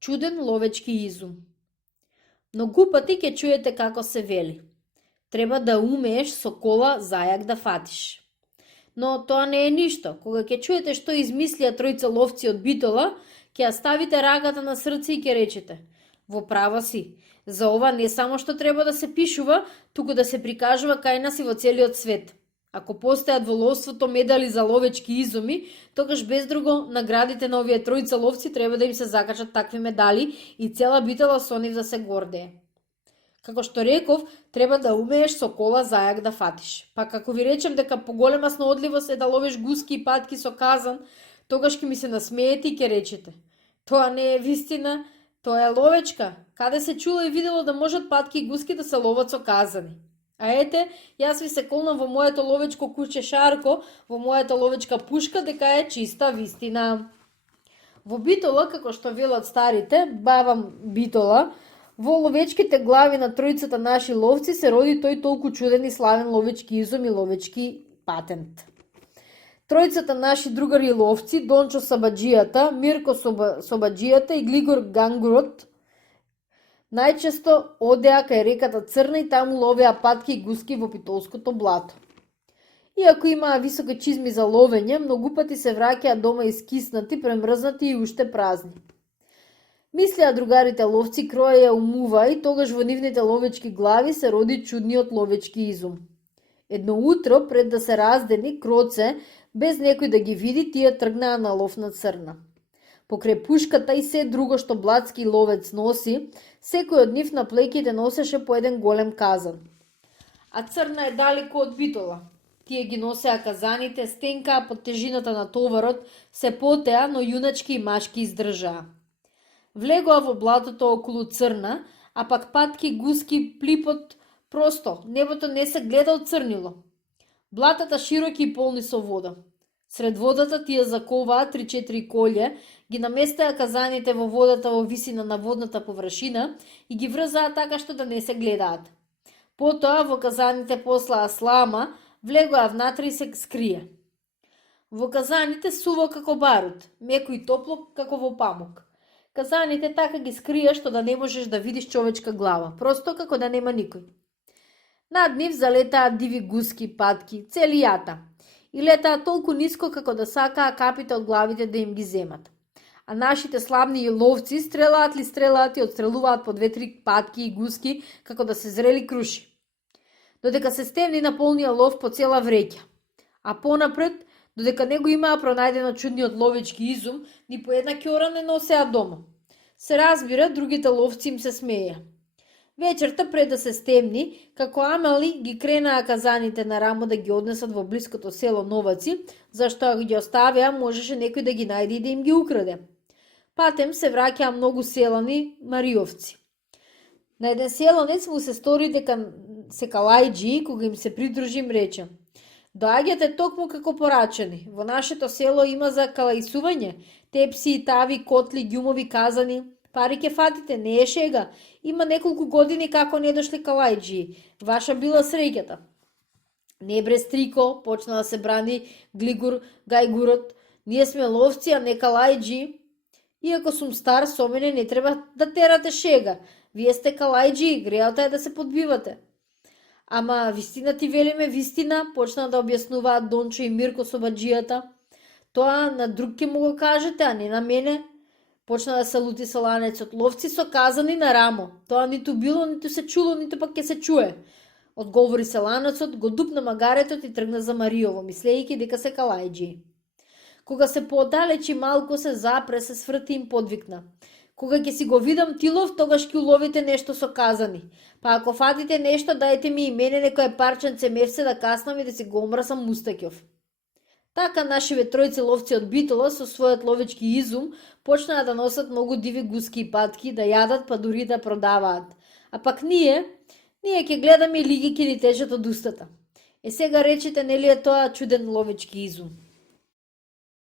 Чуден ловечки изум. Многу пати ќе чуете како се вели. Треба да умееш со кола зајак да фатиш. Но тоа не е ништо. Кога ќе чуете што измислија тројца ловци од Битола, ќе ја ставите раката на срце и ќе речете: во права си. За ова не само што треба да се пишува, туку да се прикажува кај нас и во целиот свет. Ако постојат во ловството медали за ловечки изуми, тогаш без друго наградите на овие тројца ловци треба да им се закачат такви медали и цела Битола со нив да се гордее. Како што реков, треба да умееш со кола зајак да фатиш. Па како ви речем дека поголема сноодливост е да ловиш гуски и патки со казан, тогаш ќе ми се насмеете и ќе речете: тоа не е вистина, тоа е ловечка. Каде се чуло и видело да можат патки и гуски да се ловат со казани? А ете, јас ви се колнам во моето ловечко куче Шарко, во мојата ловечка пушка, дека е чиста вистина. Во Битола, како што велат старите, баба Битола, во ловечките глави на тројцата наши ловци се роди тој толку чуден и славен ловечки изум и ловечки патент. Тројцата наши другари ловци, Дончо Сабаджијата, Мирко Собаджијата и Глигор Гангурот, најчесто одеа кај реката Црна и таму ловеа патки и гуски во Питолското блато. Иако имаа високи чизми за ловење, многу пати се враќаа дома искиснати, премрзнати и уште празни. Мислеа другарите ловци, кроја ја умува и тогаш во нивните ловечки глави се роди чудниот ловечки изум. Едно утро, пред да се раздени Кроце, без некој да ги види, тие тргнаа на лов на Црна. Покрај пушката и се друго што блатски ловец носи, секој од нив на плеките носеше по еден голем казан. А Црна е далеко од Битола. Тие ги носеа казаните, стенкаа под тежината на товарот, се потеа, но јуначки и машки издржаа. Влегоа во блатото околу Црна, а пак патки, гуски, плипот, просто, небото не се гледа од црнило. Блатата широки и полни со вода. Сред водата тие заковаа 3-4 колје, ги наместеа казаните во водата во висина на водната површина и ги врзаа така што да не се гледаат. Потоа во казаните послаа слама, влегоа внатре и се скрие. Во казаните суво како барут, меко и топло како во памук. Казаните така ги скрија што да не можеш да видиш човечка глава, просто како да нема никој. Над нив залетаа диви гуски, патки, цели јата. И летаа толку ниско како да сакаа капите од главите да им ги земат. А нашите славни ловци стрелаат и отстрелуваат по 2-3 патки и гуски како да се зрели круши. Додека се стемни наполнија лов по цела вреќа. А понапред, додека не го имаа пронајдено чудниот ловечки изум, ни по една ќора не носеа дома. Се разбира, другите ловци им се смеја. Вечерта пред да се стемни, како амели ги кренаа казаните на рамо да ги однесат во блиското село Новаци, зашто ако ги оставеа, можеше некој да ги најде и да им ги украде. Патем се враќаа многу селани мариовци. На еден селанец му се стори дека се калајджи, кога им се придружи им рече: доаѓате токму како порачени. Во нашето село има за калајсување, тепси, тави, котли, ѓумови, казани. Пари ке фатите, не е шега. Има неколку години како не дошли калајджи. Ваша била среќата. Не бре стрико, почна да се брани Глигор Гајгурот. Ние сме ловци, а не калајджи. Иако сум стар, со мене не треба да терате шега. Вие сте калајджи, грејата е да се подбивате. Ама вистина ти велиме, вистина, почна да објаснуваат Дончо и Мирко Собаджијата. Тоа на друг ќе му го кажете, а не на мене. Почна да се лути саланецот. Ловци со казани на рамо. Тоа ниту било, ниту се чуло, ниту пак ќе се чуе. Одговори селанецот, го дупна магаретот и тргна за Мариово, мислејќи дека се калајджи. Кога се поодалечи малку се запре, се сврти им подвикна: кога ќе си го видам тилов, тогаш ќе уловите нешто со казани. Па ако фатите нешто, дајте ми и мене некој парченце мевсе да каснам и да си го омрасам мустаќов. Така нашиве тројци ловци од Битола со својот ловечки изум почнаа да носат многу диви гуски и патки, да јадат, па дури да продаваат. А пак ние ќе гледаме и лиги ќе ни тежат од устата. Сега речете, нели е тоа чуден ловечки изум?